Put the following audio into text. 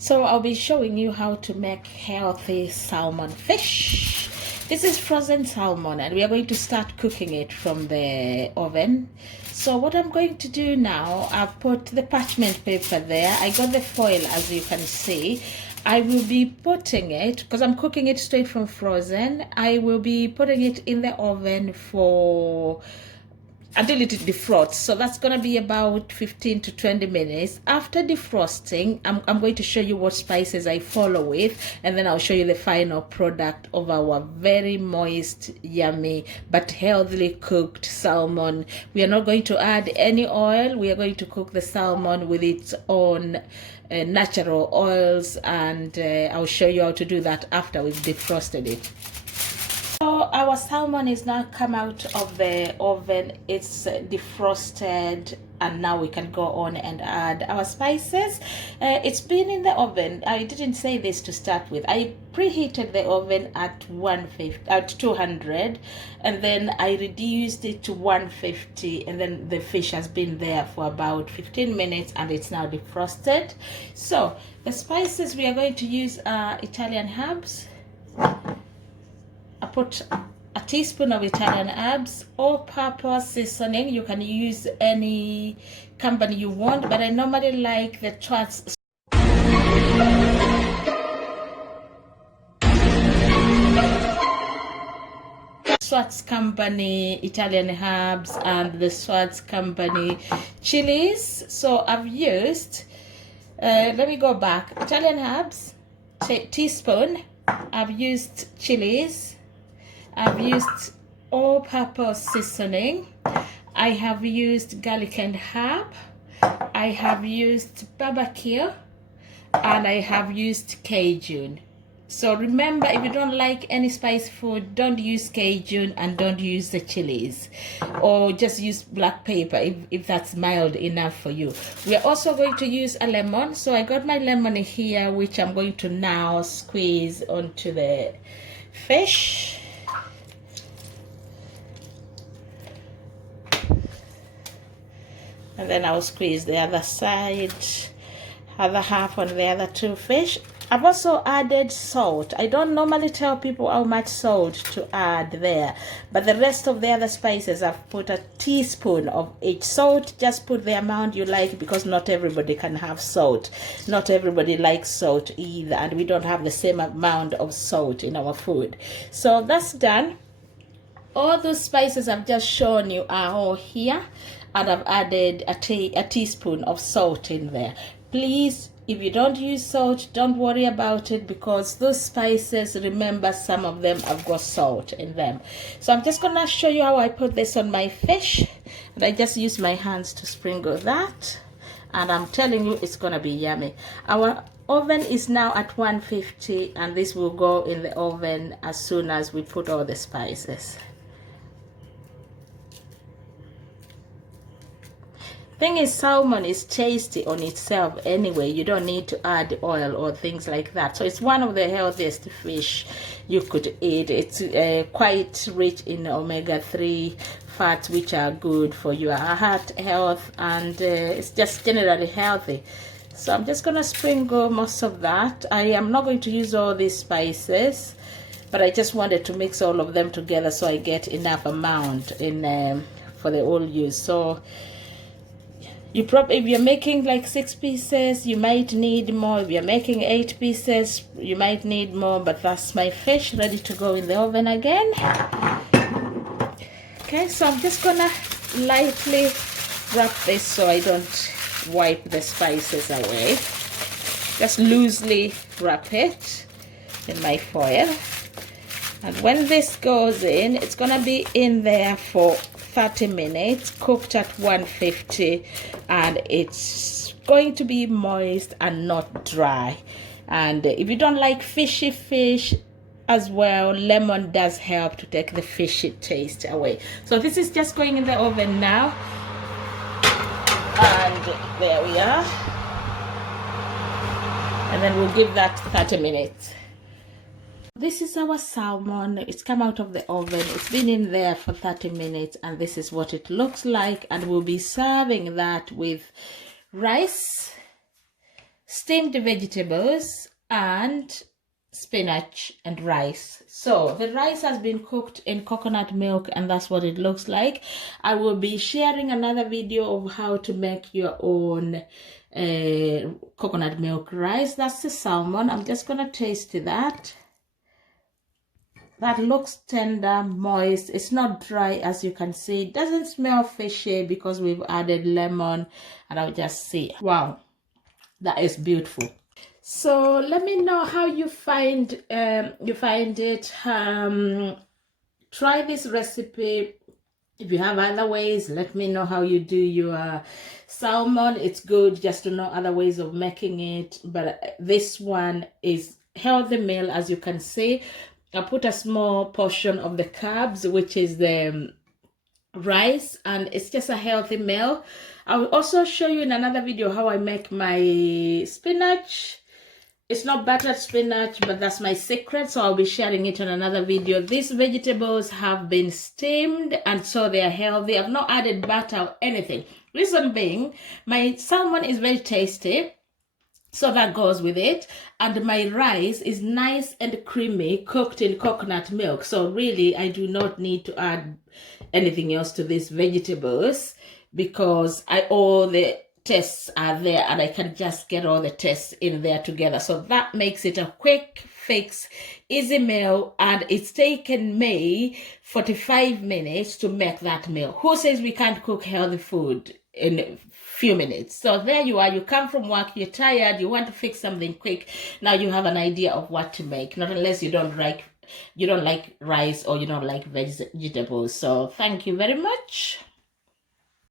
So I'll be showing you how to make healthy salmon fish. This is frozen salmon and we are going to start cooking it from the oven. So what I'm going to do now, I've put the parchment paper there. I got the foil, as you can see. I will be putting it, because I'm cooking it straight from frozen, I will be putting it in the oven for until it defrosts. So that's going to be about 15 to 20 minutes. After defrosting, I'm going to show you what spices I follow with, and then I'll show you the final product of our very moist, yummy, but healthily cooked salmon. We are not going to add any oil. We are going to cook the salmon with its own natural oils, and I'll show you how to do that after we've defrosted it. So our salmon is now come out of the oven. It's defrosted, and now we can go on and add our spices. It's been in the oven. I didn't say this to start with. I preheated the oven at 200, and then I reduced it to 150, and then the fish has been there for about 15 minutes and it's now defrosted. So the spices we are going to use are Italian herbs. I put a teaspoon of Italian herbs, all-purpose seasoning. You can use any company you want, but I normally like the Schwartz Company Italian herbs and the Schwartz Company chilies. So I've used, let me go back, Italian herbs, teaspoon. I've used chilies. I've used all-purpose seasoning. I have used garlic and herb. I have used barbecue, and I have used Cajun. So remember, if you don't like any spice food, don't use Cajun and don't use the chilies, or just use black pepper if that's mild enough for you. We are also going to use a lemon. So I got my lemon here, which I'm going to now squeeze onto the fish. And then I'll squeeze the other side, other half on the other two fish. I've also added salt. I don't normally tell people how much salt to add there, but the rest of the other spices I've put a teaspoon of each. Salt, just put the amount you like, because not everybody can have salt. Not everybody likes salt either, and we don't have the same amount of salt in our food. So that's done. All those spices I've just shown you are all here, and I've added a teaspoon of salt in there. Please, if you don't use salt, don't worry about it, because those spices, remember, some of them have got salt in them. So I'm just gonna show you how I put this on my fish, and I just use my hands to sprinkle that, and I'm telling you, it's gonna be yummy. Our oven is now at 150, and this will go in the oven as soon as we put all the spices. Thing is, salmon is tasty on itself anyway. You don't need to add oil or things like that. So it's one of the healthiest fish you could eat. It's quite rich in omega-3 fats, which are good for your heart health, and it's just generally healthy. So I'm just gonna sprinkle most of that. I am not going to use all these spices, but I just wanted to mix all of them together so I get enough amount in for the whole use. So if you're making like 6 pieces, you might need more. If you're making 8 pieces, you might need more. But that's my fish ready to go in the oven again. Okay, so I'm just gonna lightly wrap this so I don't wipe the spices away. Just loosely wrap it in my foil, and when this goes in, it's gonna be in there for 30 minutes, cooked at 150, and it's going to be moist and not dry. And if you don't like fishy fish as well, lemon does help to take the fishy taste away. So this is just going in the oven now, and there we are, and then we'll give that 30 minutes. This is our salmon. It's come out of the oven. It's been in there for 30 minutes, and this is what it looks like. And we'll be serving that with rice, steamed vegetables, and spinach and rice. So the rice has been cooked in coconut milk, and that's what it looks like. I will be sharing another video of how to make your own coconut milk rice. That's the salmon. I'm just gonna taste that. That looks tender, moist. It's not dry, as you can see. It doesn't smell fishy because we've added lemon, and I'll just see. Wow, that is beautiful. So let me know how you find it. Try this recipe. If you have other ways, let me know how you do your salmon. It's good just to know other ways of making it, but this one is healthy meal. As you can see, I put a small portion of the carbs, which is the rice, and it's just a healthy meal. I will also show you in another video how I make my spinach. It's not buttered spinach, but that's my secret, so I'll be sharing it in another video. These vegetables have been steamed, and so they are healthy. I've not added butter or anything. Reason being, my salmon is very tasty, so that goes with it, and my rice is nice and creamy, cooked in coconut milk. So really, I do not need to add anything else to these vegetables because all the tests are there, and I can just get all the tests in there together. So that makes it a quick fix, easy meal, and it's taken me 45 minutes to make that meal. Who says we can't cook healthy food in a few minutes? So there you are. You come from work, you're tired, you want to fix something quick. Now you have an idea of what to make, not unless you don't like rice or you don't like vegetables. So thank you very much.